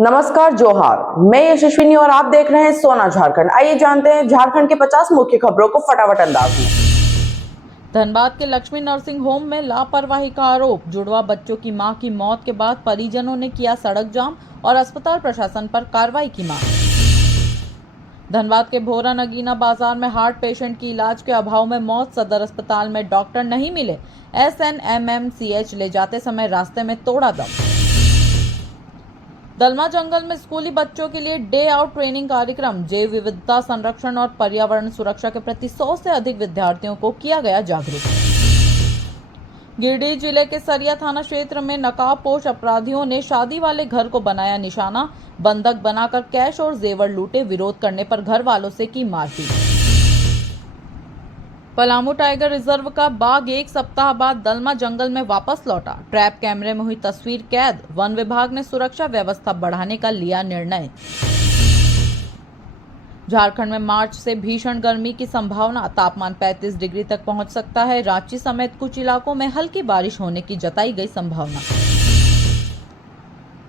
नमस्कार, जोहार। मैं यशस्विनी और आप देख रहे हैं सोना झारखंड। आइए जानते हैं झारखंड के 50 मुख्य खबरों को फटाफट अंदाज में। धनबाद के लक्ष्मी नर्सिंग होम में लापरवाही का आरोप। जुड़वा बच्चों की मां की मौत के बाद परिजनों ने किया सड़क जाम और अस्पताल प्रशासन पर कार्रवाई की मांग। धनबाद के भोरा नगीना बाजार में हार्ट पेशेंट की इलाज के अभाव में मौत। सदर अस्पताल में डॉक्टर नहीं मिले। SNMMCH ले जाते समय रास्ते में तोड़ा दम। दलमा जंगल में स्कूली बच्चों के लिए डे आउट ट्रेनिंग कार्यक्रम। जैव विविधता संरक्षण और पर्यावरण सुरक्षा के प्रति 100 से अधिक विद्यार्थियों को किया गया जागरूक। गिरिडीह जिले के सरिया थाना क्षेत्र में नकाबपोश अपराधियों ने शादी वाले घर को बनाया निशाना। बंधक बनाकर कैश और जेवर लूटे। विरोध करने पर घर वालों से की मारपीट। पलामू टाइगर रिजर्व का बाघ एक सप्ताह बाद दलमा जंगल में वापस लौटा। ट्रैप कैमरे में हुई तस्वीर कैद। वन विभाग ने सुरक्षा व्यवस्था बढ़ाने का लिया निर्णय। झारखंड में मार्च से भीषण गर्मी की संभावना। तापमान 35 डिग्री तक पहुंच सकता है। रांची समेत कुछ इलाकों में हल्की बारिश होने की जताई गई संभावना।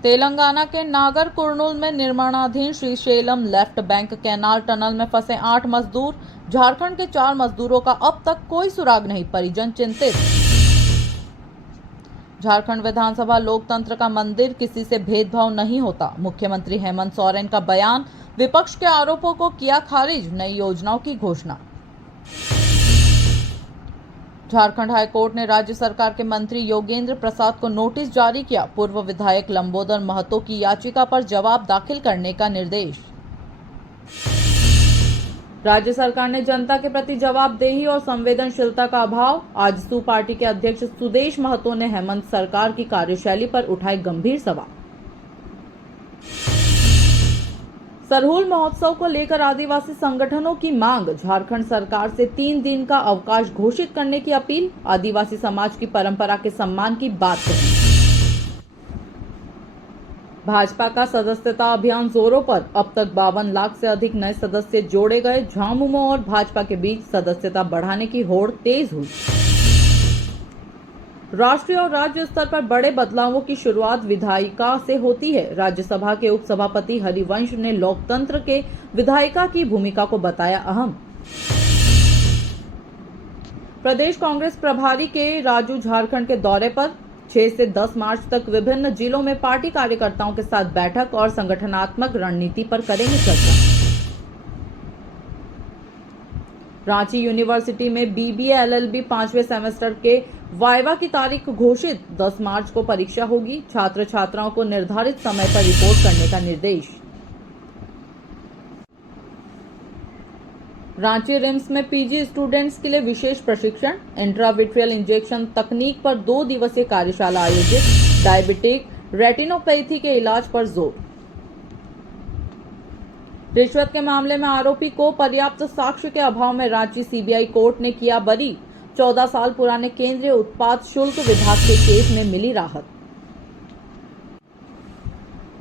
तेलंगाना के नागर कुर्नूल में निर्माणाधीन Srisailam left bank canal tunnel में फंसे 8 मजदूर। झारखंड के 4 मजदूरों का अब तक कोई सुराग नहीं। परिजन चिंतित। झारखंड विधानसभा लोकतंत्र का मंदिर, किसी से भेदभाव नहीं होता। मुख्यमंत्री हेमंत सोरेन का बयान। विपक्ष के आरोपों को किया खारिज। नई योजनाओं की घोषणा। झारखंड हाईकोर्ट ने राज्य सरकार के मंत्री योगेंद्र प्रसाद को नोटिस जारी किया। पूर्व विधायक लंबोदर महतो की याचिका पर जवाब दाखिल करने का निर्देश। राज्य सरकार ने जनता के प्रति जवाबदेही और संवेदनशीलता का अभाव। आजसू पार्टी के अध्यक्ष सुदेश महतो ने हेमंत सरकार की कार्यशैली पर उठाए गंभीर सवाल। सरहुल महोत्सव को लेकर आदिवासी संगठनों की मांग। झारखंड सरकार से 3 दिन का अवकाश घोषित करने की अपील। आदिवासी समाज की परंपरा के सम्मान की बात कही। भाजपा का सदस्यता अभियान जोरों पर। अब तक 52 लाख से अधिक नए सदस्य जोड़े गए। झामुमो और भाजपा के बीच सदस्यता बढ़ाने की होड़ तेज हुई। राष्ट्रीय और राज्य स्तर पर बड़े बदलावों की शुरुआत विधायिका से होती है। राज्यसभा के उपसभापति हरिवंश ने लोकतंत्र के विधायिका की भूमिका को बताया अहम। प्रदेश कांग्रेस प्रभारी के राजू झारखंड के दौरे पर। 6 से 10 मार्च तक विभिन्न जिलों में पार्टी कार्यकर्ताओं के साथ बैठक और संगठनात्मक रणनीति पर करेंगे चर्चा। रांची यूनिवर्सिटी में BBA LLB 5वें सेमेस्टर के वाइवा की तारीख घोषित। 10 मार्च को परीक्षा होगी। छात्र छात्राओं को निर्धारित समय पर रिपोर्ट करने का निर्देश। रांची रिम्स में PG स्टूडेंट्स के लिए विशेष प्रशिक्षण। इंट्राविट्रियल इंजेक्शन तकनीक पर 2 दिवसीय कार्यशाला आयोजित। डायबिटिक रेटिनोपैथी के इलाज पर जोर। रिश्वत के मामले में आरोपी को पर्याप्त साक्ष्य के अभाव में रांची CBI कोर्ट ने किया बरी। 14 साल पुराने केंद्रीय उत्पाद शुल्क विभाग के केस में मिली राहत।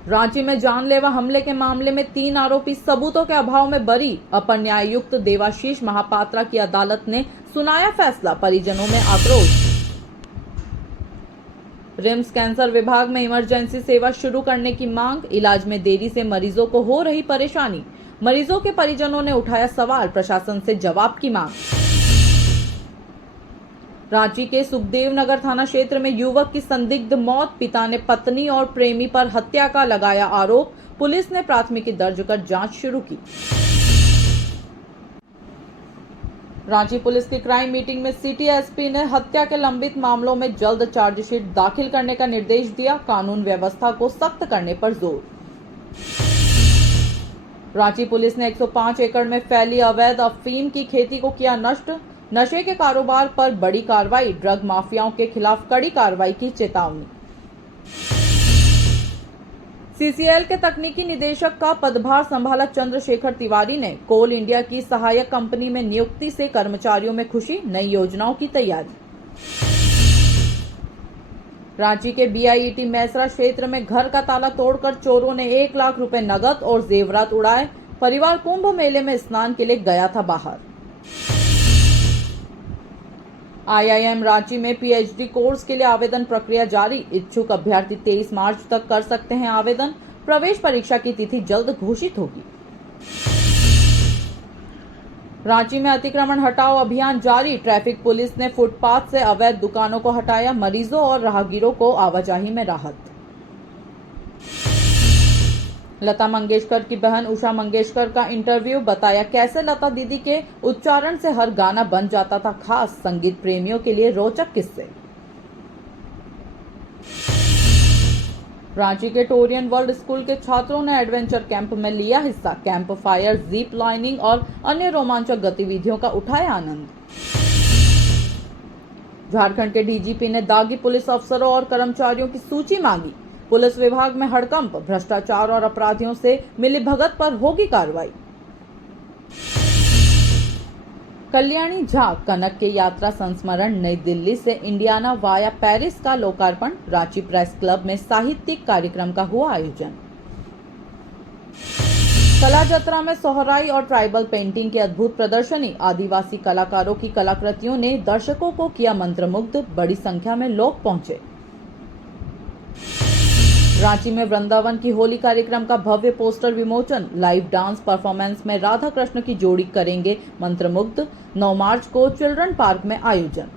रांची में जानलेवा हमले के मामले में 3 आरोपी सबूतों के अभाव में बरी। अपर न्यायायुक्त देवाशीष महापात्रा की अदालत ने सुनाया फैसला। परिजनों में आक्रोश। रिम्स कैंसर विभाग में इमरजेंसी सेवा शुरू करने की मांग। इलाज में देरी से मरीजों को हो रही परेशानी। मरीजों के परिजनों ने उठाया सवाल। प्रशासन से जवाब की मांग। रांची के सुखदेव नगर थाना क्षेत्र में युवक की संदिग्ध मौत। पिता ने पत्नी और प्रेमी पर हत्या का लगाया आरोप। पुलिस ने प्राथमिकी दर्ज कर जांच शुरू की। रांची पुलिस की क्राइम मीटिंग में सिटी SP ने हत्या के लंबित मामलों में जल्द चार्जशीट दाखिल करने का निर्देश दिया। कानून व्यवस्था को सख्त करने पर जोर। रांची पुलिस ने 105 एकड़ में फैली अवैध अफीम की खेती को किया नष्ट। नशे के कारोबार पर बड़ी कार्रवाई। ड्रग माफियाओं के खिलाफ कड़ी कार्रवाई की चेतावनी। CCL के तकनीकी निदेशक का पदभार संभाला चंद्रशेखर तिवारी ने। कोल इंडिया की सहायक कंपनी में नियुक्ति से कर्मचारियों में खुशी। नई योजनाओं की तैयारी। रांची के BIET मैसरा क्षेत्र में घर का ताला तोड़कर चोरों ने 1 लाख रुपए नगद और जेवरात उड़ाए। परिवार कुंभ मेले में स्नान के लिए गया था बाहर। IIM रांची में PhD कोर्स के लिए आवेदन प्रक्रिया जारी। इच्छुक अभ्यर्थी 23 मार्च तक कर सकते हैं आवेदन। प्रवेश परीक्षा की तिथि जल्द घोषित होगी। रांची में अतिक्रमण हटाओ अभियान जारी। ट्रैफिक पुलिस ने फुटपाथ से अवैध दुकानों को हटाया। मरीजों और राहगीरों को आवाजाही में राहत। लता मंगेशकर की बहन उषा मंगेशकर का इंटरव्यू। बताया कैसे लता दीदी के उच्चारण से हर गाना बन जाता था खास। संगीत प्रेमियों के लिए रोचक किस्से। रांची के टोरियन वर्ल्ड स्कूल के छात्रों ने एडवेंचर कैंप में लिया हिस्सा। कैंप फायर, जीप लाइनिंग और अन्य रोमांचक गतिविधियों का उठाया आनंद। झारखंड के डीजीपी ने दागी पुलिस अफसरों और कर्मचारियों की सूची मांगी। पुलिस विभाग में हड़कंप। भ्रष्टाचार और अपराधियों से मिलीभगत पर होगी कार्रवाई। कल्याणी झा कनक के यात्रा संस्मरण। नई दिल्ली से इंडियाना वाया पेरिस का लोकार्पण। रांची प्रेस क्लब में साहित्यिक कार्यक्रम का हुआ आयोजन। कला जत्रा में सोहराई और ट्राइबल पेंटिंग की अद्भुत प्रदर्शनी। आदिवासी कलाकारों की कलाकृतियों ने दर्शकों को किया मंत्रमुग्ध। बड़ी संख्या में लोग पहुंचे। रांची में वृंदावन की होली कार्यक्रम का भव्य पोस्टर विमोचन। लाइव डांस परफॉर्मेंस में राधा कृष्ण की जोड़ी करेंगे मंत्रमुग्ध। 9 मार्च को चिल्ड्रन पार्क में आयोजन।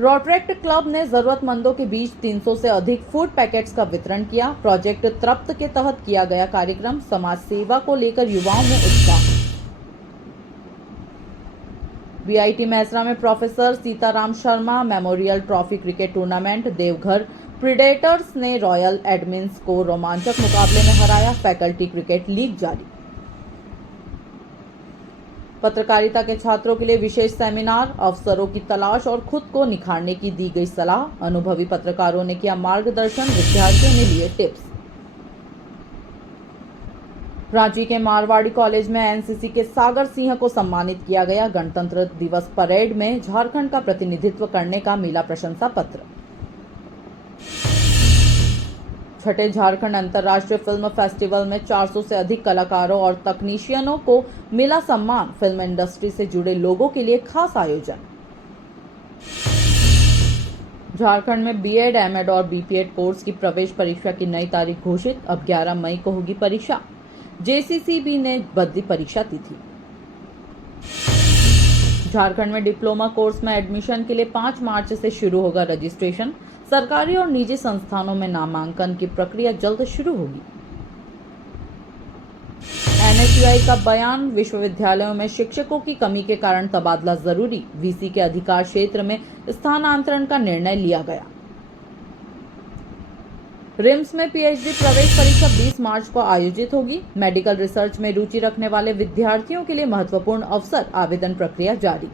रोटरेक्ट क्लब ने जरूरतमंदों के बीच 300 से अधिक फूड पैकेट्स का वितरण किया। प्रोजेक्ट तृप्त के तहत किया गया कार्यक्रम। समाज सेवा को लेकर युवाओं में उत्साह। बीआईटी मैसरा में professor Sitaram Sharma memorial trophy cricket tournament. Deoghar predators ने रॉयल एडमिन्स को रोमांचक मुकाबले में हराया। फैकल्टी क्रिकेट लीग जारी। पत्रकारिता के छात्रों के लिए विशेष सेमिनार। अवसरों की तलाश और खुद को निखारने की दी गई सलाह। अनुभवी पत्रकारों ने किया मार्गदर्शन। विद्यार्थियों ने लिए टिप्स। रांची के मारवाड़ी कॉलेज में एनसीसी के सागर सिंह को सम्मानित किया गया। गणतंत्र दिवस परेड में झारखंड का प्रतिनिधित्व करने का मिला प्रशंसा पत्र। छठे झारखंड अंतर्राष्ट्रीय फिल्म फेस्टिवल में 400 से अधिक कलाकारों और तकनीशियनों को मिला सम्मान। फिल्म इंडस्ट्री से जुड़े लोगों के लिए खास आयोजन। झारखंड में बीएड, एमएड और बीपीएड कोर्स की प्रवेश परीक्षा की नई तारीख घोषित। अब 11 मई को होगी परीक्षा। जेसीसीबी ने बदली परीक्षा तिथि। झारखंड में डिप्लोमा कोर्स में एडमिशन के लिए 5 मार्च से शुरू होगा रजिस्ट्रेशन। सरकारी और निजी संस्थानों में नामांकन की प्रक्रिया जल्द शुरू होगी। एनएचयूआई का बयान। विश्वविद्यालयों में शिक्षकों की कमी के कारण तबादला जरूरी। वीसी के अधिकार क्षेत्र में स्थानांतरण का निर्णय लिया गया। रिम्स में पीएचडी प्रवेश परीक्षा 20 मार्च को आयोजित होगी। मेडिकल रिसर्च में रुचि रखने वाले विद्यार्थियों के लिए महत्वपूर्ण अवसर। आवेदन प्रक्रिया जारी।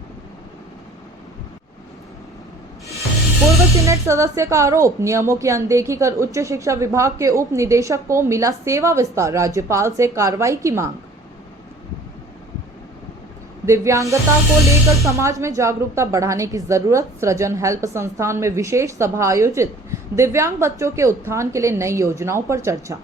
पूर्व सीनेट सदस्य का आरोप। नियमों की अनदेखी कर उच्च शिक्षा विभाग के उप निदेशक को मिला सेवा विस्तार। राज्यपाल से कार्रवाई की मांग। दिव्यांगता को लेकर समाज में जागरूकता बढ़ाने की जरूरत। सृजन हेल्प संस्थान में विशेष सभा आयोजित। दिव्यांग बच्चों के उत्थान के लिए नई योजनाओं पर चर्चा।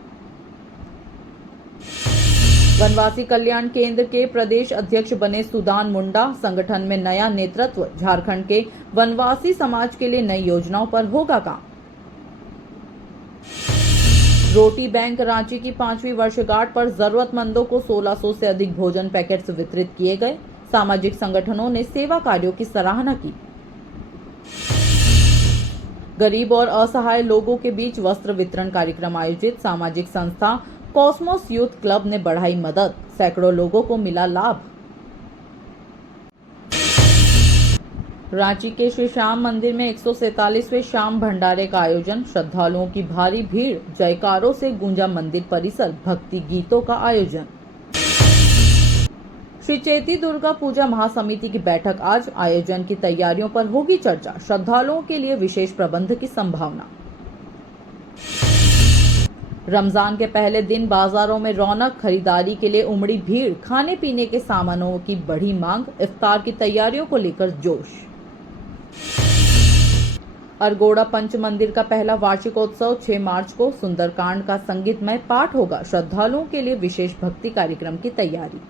वनवासी कल्याण केंद्र के प्रदेश अध्यक्ष बने सुदान मुंडा। संगठन में नया नेतृत्व। झारखंड के वनवासी समाज के लिए नई योजनाओं पर होगा काम। रोटी बैंक रांची की 5वीं वर्षगांठ पर जरूरतमंदों को 1600 से अधिक भोजन पैकेट्स वितरित किए गए। सामाजिक संगठनों ने सेवा कार्यों की सराहना की। गरीब और असहाय लोगों के बीच वस्त्र वितरण कार्यक्रम आयोजित। सामाजिक संस्था कॉस्मोस यूथ क्लब ने बढ़ाई मदद। सैकड़ों लोगों को मिला लाभ। रांची के श्री श्याम मंदिर में 147वें श्याम भंडारे का आयोजन। श्रद्धालुओं की भारी भीड़। जयकारों से गूंजा मंदिर परिसर। भक्ति गीतों का आयोजन। श्री चैती दुर्गा पूजा महासमिति की बैठक आज। आयोजन की तैयारियों पर होगी चर्चा। श्रद्धालुओं के लिए विशेष प्रबंध की संभावना। रमजान के पहले दिन बाजारों में रौनक। खरीदारी के लिए उमड़ी भीड़। खाने पीने के सामानों की बढ़ी मांग। इफ्तार की तैयारियों को लेकर जोश। अरगोड़ा पंच मंदिर का पहला वार्षिकोत्सव 6 मार्च को। सुंदरकांड का संगीतमय पाठ होगा। श्रद्धालुओं के लिए विशेष भक्ति कार्यक्रम की तैयारी।